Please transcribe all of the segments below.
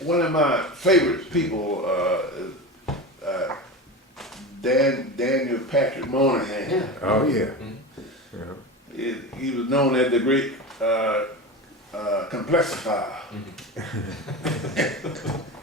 one of my favorite people, Daniel Patrick Moynihan. Yeah. Oh, yeah. Mm-hmm. Yeah. He was known as the great complexifier.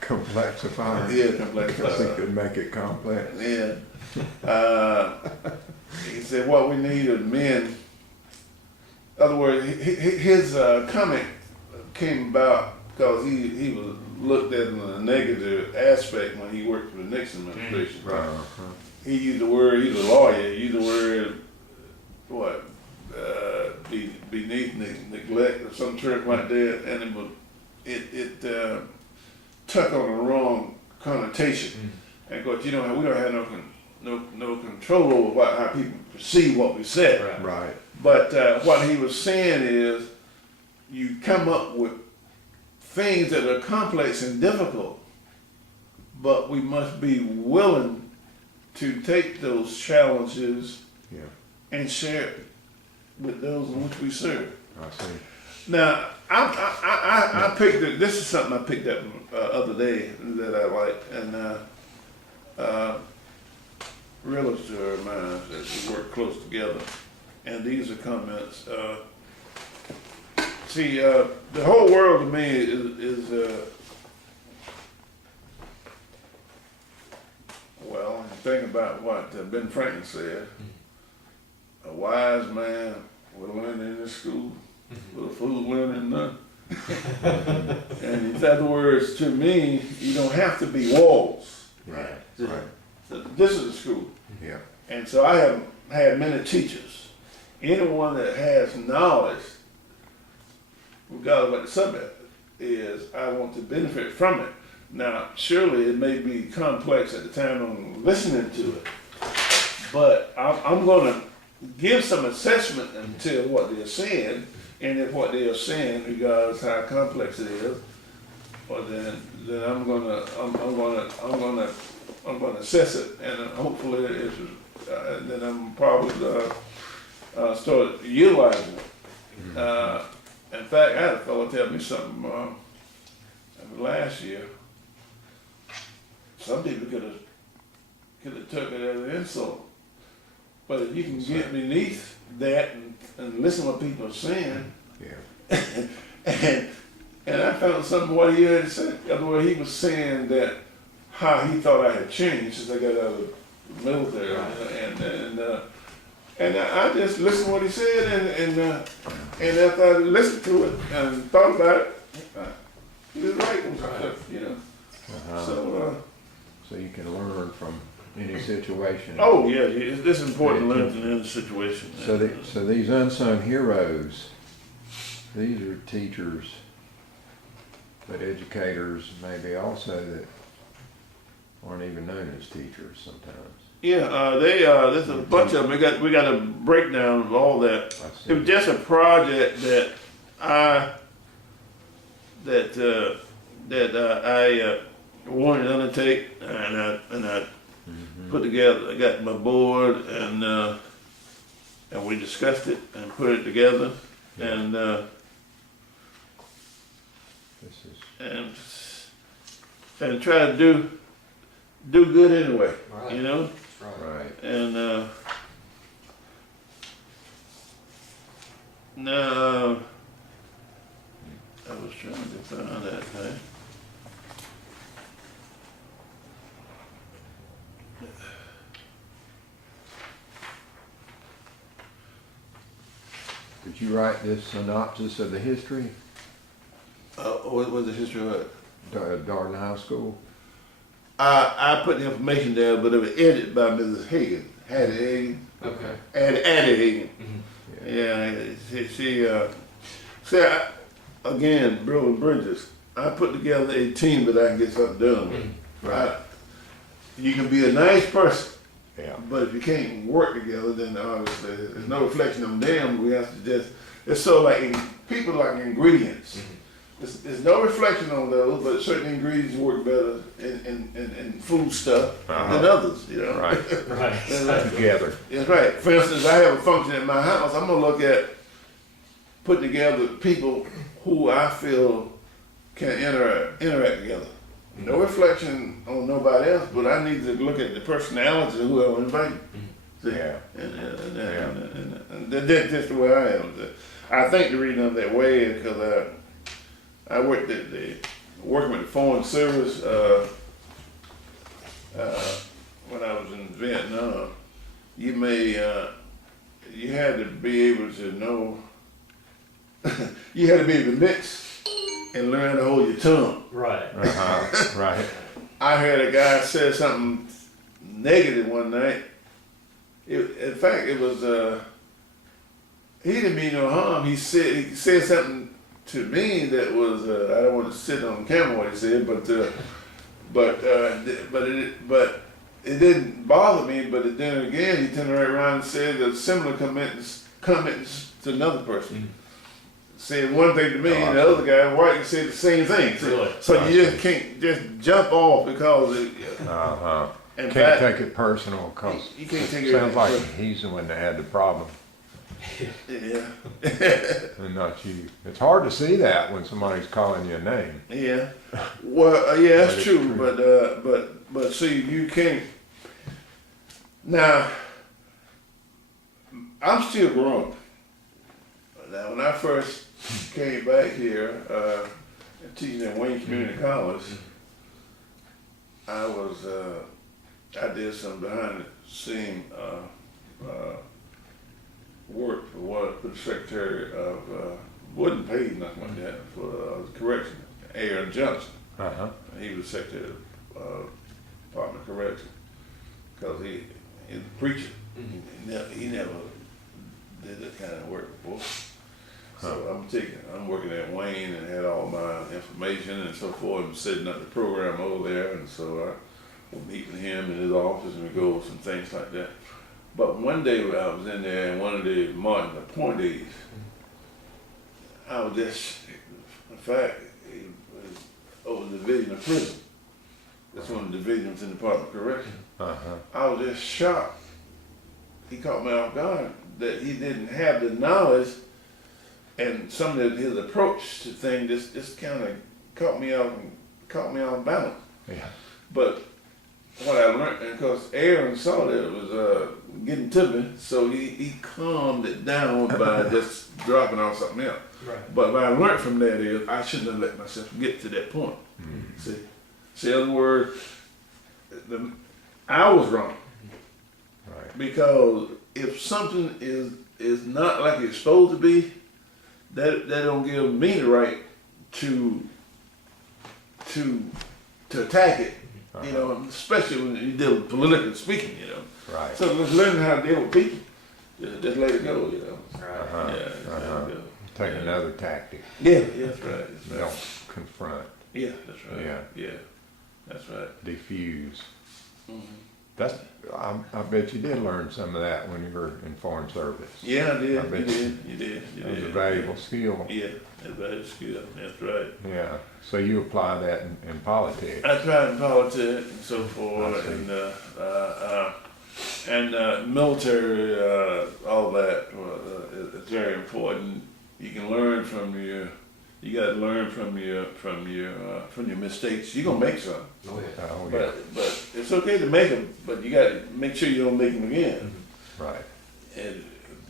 Complexifier. Yeah, Because he complexifier. could make it complex. Yeah. He said what we need are men. In other words, his comment came about because he was looked at in a negative aspect when he worked for the Nixon administration. Right. Uh-huh. He used the word, he's a lawyer, he used the word, what, beneath neglect or some term like that, and it took on the wrong connotation. And of course, we don't have no control over how people perceive what we said. Right. Right. But what he was saying is, you come up with things that are complex and difficult, but we must be willing to take those challenges Yeah. and share it with those in which we serve. I see. Now, I picked it. This is something I picked up other day that I like, and realtor of mine that we work close together, and these are comments. See, the whole world to me is well, think about what Ben Franklin said. A wise man will learn in his school, but a fool learn in none. And in other words, to me, you don't have to be walls. Right. Yeah. Right. So this is a school. Yeah. And so I have had many teachers. Anyone that has knowledge, regardless of what the subject is, I want to benefit from it. Now, surely it may be complex at the time I'm listening to it, but I'm going to give some assessment until what they're saying, and if what they are saying regards how complex it is, well then I'm gonna assess it, and hopefully then I'm probably start utilizing it. In fact, I had a fellow tell me something last year. Some people could have took it as an insult, but if you can get beneath that and listen to what people are saying, Yeah. and I found something what he had said. In other words, he was saying that how he thought I had changed since I got out of the military, and I just listened to what he said, and after I listened to it and thought about it, he was right on some stuff, Uh-huh. So, So you can learn from any situation. oh yeah, it's important to learn from any situation. So these unsung heroes, these are teachers, but educators maybe also that aren't even known as teachers sometimes. Yeah, there's a bunch of them. We got a breakdown of all that. I see. It was just a project that I wanted to undertake, and I put together. I got my board, and we discussed it and put it together, and This is and try to do good anyway. Right. That's right. right. And now I was trying to find that thing. Did you write this synopsis of the history What was the history of it? of Darden High School? I put the information there, but it was edited by Mrs. Hagan, Hattie Hagan, Okay. Addie Hagan. Mm-hmm. Yeah, she again, building bridges. I put together a team that I can get something done with. Right. You can be a nice person, Yeah. but if you can't work together, then obviously there's no reflection on them. We have to just, it's so like people like ingredients. There's no reflection on those, but certain ingredients work better in food stuff than others, Right. Right. That's right. Together. That's right. For instance, I have a function in my house. I'm gonna look at putting together people who I feel can interact together. No reflection on nobody else, but I need to look at the personality of who I'm inviting. See? Yeah. And that's just the way I am. I think the reason I'm that way is because I worked working with the Foreign Service when I was in Vietnam. You had to be able to know, you had to be able to mix and learn to hold your tongue. Right. Right. I heard a guy say something negative one night. In fact, it was, he didn't mean no harm. He said something to me that was, I don't want to sit on camera what he said, but it didn't bother me. But then again, he turned right around and said a similar comments to another person. Said one thing to me, and the other guy, white, said the same thing. So you just can't just jump off because Can't take it personal because you can't take it sounds like personal. he's the one that had the problem Yeah. and not you. It's hard to see that when somebody's calling you a name. Yeah. Well, yeah, that's But it's true. true. But see, you can't. Now, I'm still growing. Now, when I first came back here, teaching at Wayne Community College, I did some behind the scene work for the Secretary of, wasn't paid nothing like that, for correction, Aaron Johnson. He was Secretary of Department of Correction, because he's a preacher. He never did that kind of work before. So I'm working at Wayne and had all my information and so forth, and setting up the program over there, and so I would meet with him in his office and we go over some things like that. But one day when I was in there, and one of the Martin appointees, I was just, in fact, it was over the division of prison. That's one of the divisions in the Department of Correction. I was just shocked. He caught me off guard that he didn't have the knowledge, and some of his approach to things just kind of caught me off balance. Yeah. But what I learned, and because Aaron saw that it was getting to me, so he calmed it down by just dropping on something else. Right. But what I learned from that is I shouldn't have let myself get to that point. See, in other words, I was wrong. Right. Because if something is not like it's supposed to be, that don't give me the right to attack it. You know, especially when you deal with politically speaking, you know. Right. So let's learn how to deal with people. Just let it go, you know. Right. Yeah, just let it go. Take another tactic. Yeah, that's right. That's right. Don't confront. Yeah, that's right. Yeah. That's right. Diffuse. Mhm. That's. I bet you did learn some of that when you were in foreign service. Yeah, I did. I bet You did. That was a valuable skill. Yeah, that's a valuable skill. That's right. Yeah. So you apply that in politics. I tried in politics and so forth, I see. and military, all that is very important. You can learn from your. You got to learn from your mistakes. You're gonna make some, Oh, yeah. Oh yeah. but it's okay to make them. But you got to make sure you don't make them again. Right. And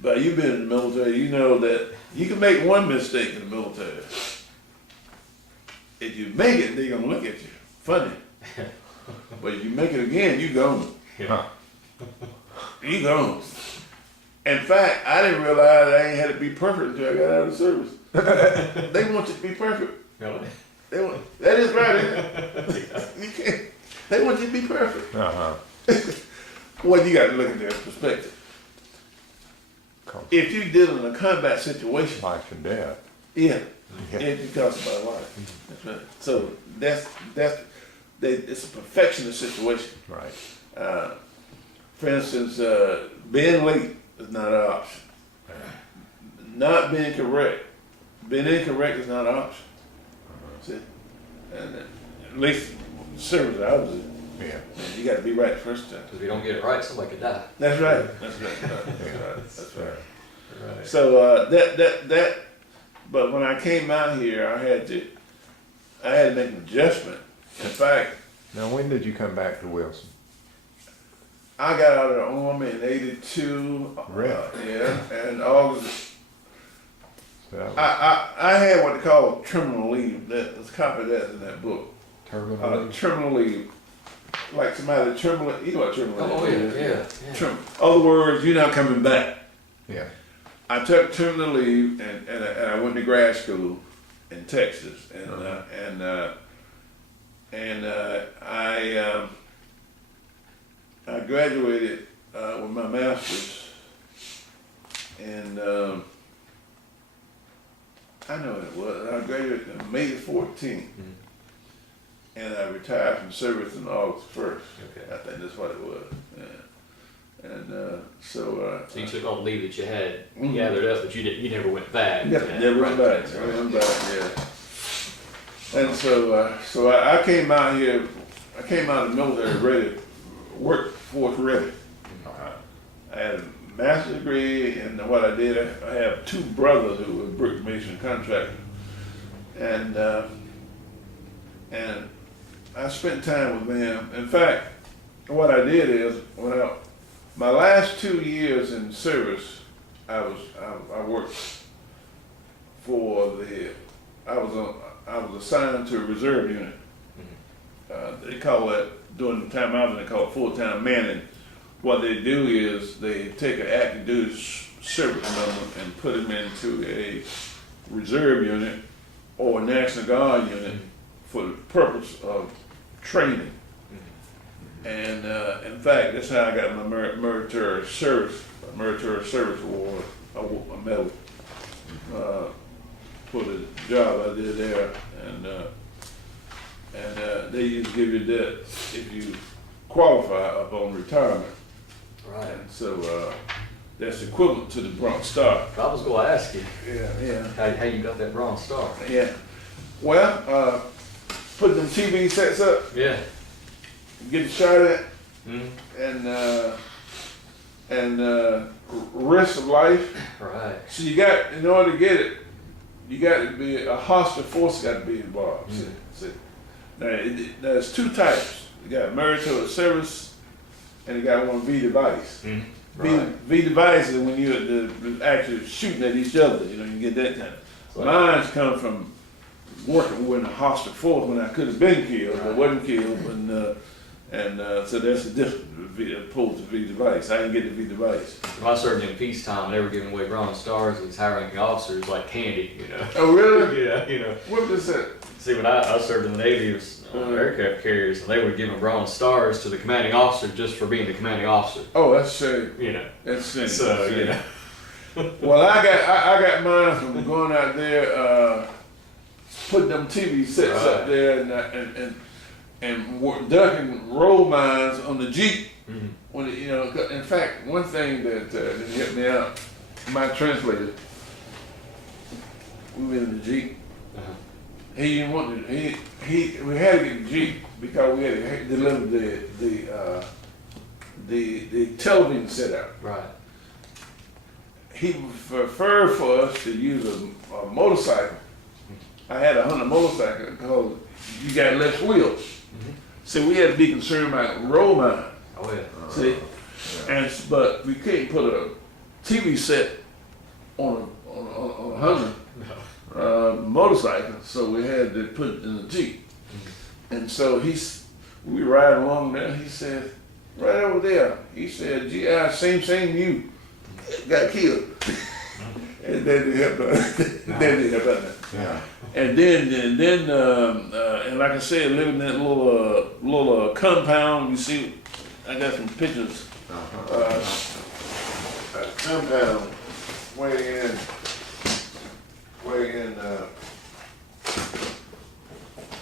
by you being in the military, you know that you can make one mistake in the military. If you make it, they're gonna look at you funny. But if you make it again, you gone. Huh. You gone. In fact, I didn't realize I ain't had to be perfect until I got out of the service. They want you to be perfect. Really? That is right. Isn't it? You can't. They want you to be perfect. Well, you got to look at their perspective. If you deal in a combat situation, Life and death. yeah, Yeah. it becomes about life. That's right. So it's a perfectionist situation. Right. For instance, being late is not an option. Not being correct. Being incorrect is not an option. See? And at least service I was in. Yeah. You got to be right the first time. Because if you don't get it right, somebody could die. That's right. That's right. That's right. Right. So but when I came out here, I had to I had to make an adjustment. In fact, Now, when did you come back to Wilson? I got out of the Army in '82. Really? Yeah, and August. So that was I had what they call terminal leave. There's a copy of that in that book. terminal leave? Terminal leave. Like somebody terminal, you know what terminal Oh, leave yeah, is? yeah. Term, other words, you're not coming back. Yeah. I took terminal leave and I went to grad school in Texas I graduated with my master's and I know it was. I graduated on May the 14th and I retired from service on August 1st. Okay. I think that's what it was. Yeah. And so you took all the leave that you had Mhm. gathered up, but you never went back. yeah, never went back. Never went back. Yeah. And so I came out here. I came out of the military ready, workforce ready. I had a master's degree, and what I did, I have two brothers who were brick mason contractors, and I spent time with them. In fact, what I did is my last 2 years in service, I worked for I was assigned to a reserve unit. They call that, during the time I was in, they call it full-time manning. What they do is they take an active duty service member and put them into a reserve unit or a National Guard unit for the purpose of training. And in fact, that's how I got my military service award, a medal for the job I did there. And they used to give you that if you qualify upon retirement. Right. And so that's equivalent to the Bronze Star. I was going to ask you Yeah. how you got that Bronze Star. Yeah. Well, putting them TV sets up, Yeah. get shot at, Mm-hmm. and risk of life. Right. So you got, in order to get it, you got to be, a hostile force got to be involved. See. Now, there's two types. You got military service, and you got one V device. Right. V device is when you're actually shooting at each other. You know, you get that kind of. Mine's come from working with a hostile force when I could have been killed, but wasn't killed. So that's the difference opposed to V device. I didn't get the V device. When I served in peacetime, they were giving away Bronze Stars to these high-ranking officers like candy, you know. Oh, really? Yeah, you know. What was that? See, when I served in the Navy, it was on aircraft carriers, and they would give Bronze Stars to the commanding officer just for being the commanding officer. Oh, that's shame. You know. That's shame. So, That's shame. you know. Well, I got mine from going out there, putting them TV sets up there and ducking roll mines on the Jeep. Mm-hmm. When in fact, one thing that helped me out, my translator, we were in the Jeep. Uh-huh. He didn't want to. We had to get the Jeep because we had to deliver the television setup. Right. He preferred for us to use a motorcycle. I had a Honda motorcycle because you got less wheels. So we had to be concerned about roll mine. Oh, yeah. See, but we couldn't put a TV set on a Honda motorcycle, so we had to put it in the Jeep. And so we ride along there. He said, right over there. He said, "GI, same you got killed." And then they helped us. Yeah. And then, like I said, living in that little compound. You see, I got some pictures. Compound way in.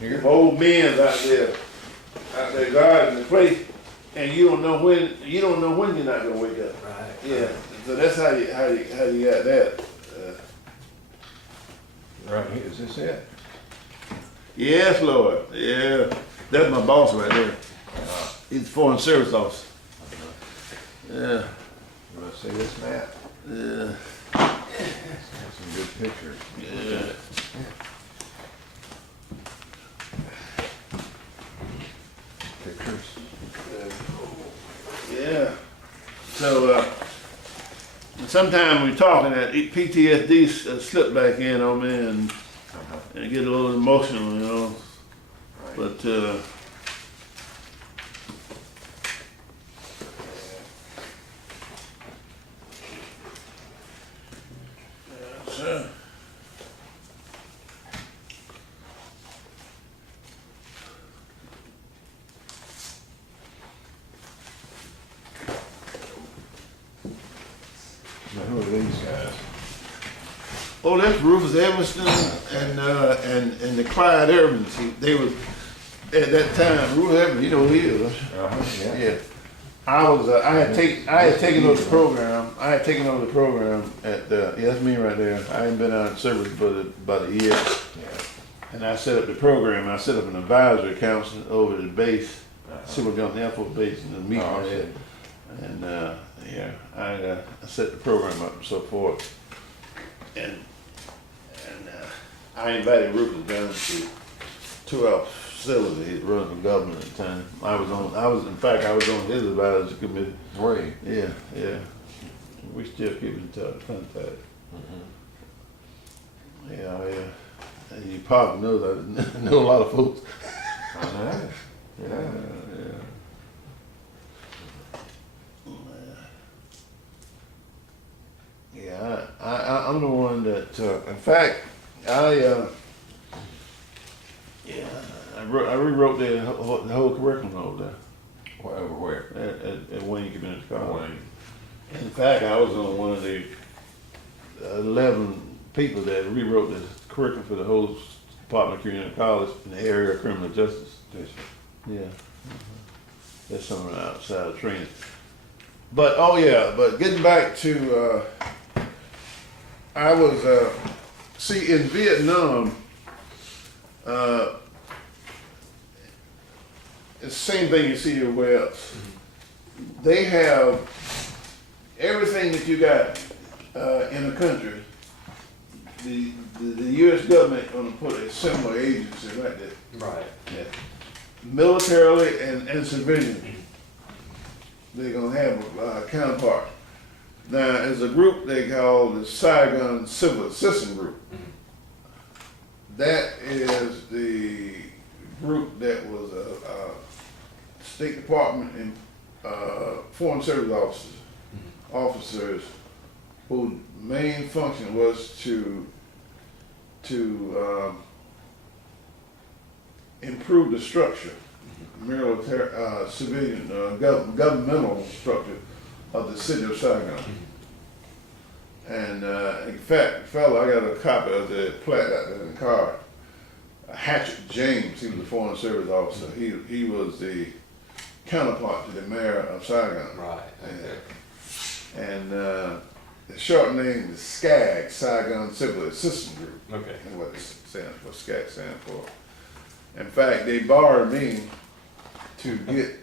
Here? Old men out there guarding the place, and you don't know when you're not gonna wake up. Right. Yeah, so that's how you got that. Right here, is this it? Yes, Lord. Yeah, that's my boss right there. He's a foreign service officer. Yeah, You want to see this map? yeah, That's some good pictures. yeah. teachers. Yeah. So, sometimes we talking that PTSD slip back in on me and get a little emotional, you know. But, so. Now, who are these guys? Oh, that's Rufus Evanston and the Clyde Irvins. They was at that time. Rufus Evanston, you know who he is. Yeah. Yeah. I had taken over the program. I had taken over the program at yeah, that's me right there. I hadn't been out of service but about a year. Yeah. And I set up the program. I set up an advisory council over at the base, Civil Johnson Air Force Base, and the meeting Oh, I there. see. And yeah, I set the program up and so forth. And I invited Rufus down to our facility. He running for government at the time. I was on his advisory committee. Were you? Yeah. We still keep in contact. Yeah. And you probably know that I know a lot of folks. I know. Yeah. Yeah, I'm the one that, in fact, I rewrote the whole curriculum over there Well, over where? at Wayne Community College. Wayne. In fact, I was on one of the 11 people that rewrote the curriculum for the whole Department of Community College in the area of criminal justice. Yeah. That's something outside of training. But, but getting back to, I was, see, in Vietnam, it's the same thing you see everywhere else. They have everything that you got in a country. The U.S. government gonna put a similar agency right there. Right. Yeah. Militarily and civilian. They're gonna have a counterpart. Now, as a group they call the Saigon Civil Assistance Group. That is the group that was State Department and Foreign Service officers whose main function was to improve the structure, military, civilian, governmental structure of the city of Saigon. And in fact, fella, I got a copy of the plaque out there in the car. Hatchet James, he was a Foreign Service officer. He was the counterpart to the mayor of Saigon. Right. Okay. And the short name is SCAG, Saigon Civil Assistance Group. Okay. And what it stands for, SCAG stands for. In fact, they borrowed me to get,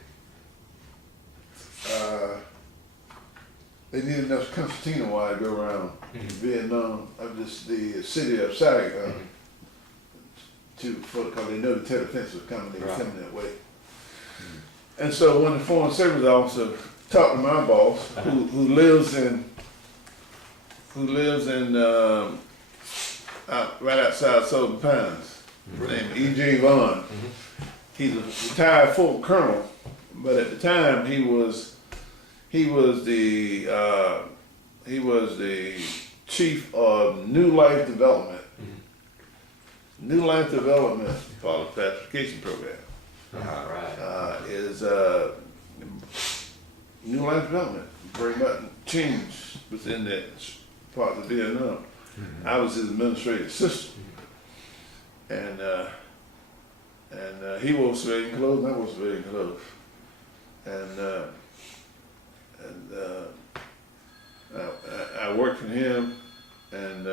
they needed enough concertina wire to go around Vietnam, the city of Saigon, because they know the terror defense was coming, they were coming that way. And so when the Foreign Service officer talked to my boss, who lives in right outside Southern Pines, named E.J. Vaughn. He's a retired full colonel, but at the time he was the chief of New Life Development. New Life Development, part of the classification program, Right. is New Life Development, bring about change within that part of Vietnam. I was his administrative assistant, and he wore civilian clothes, and I wore civilian clothes, and I worked for him, and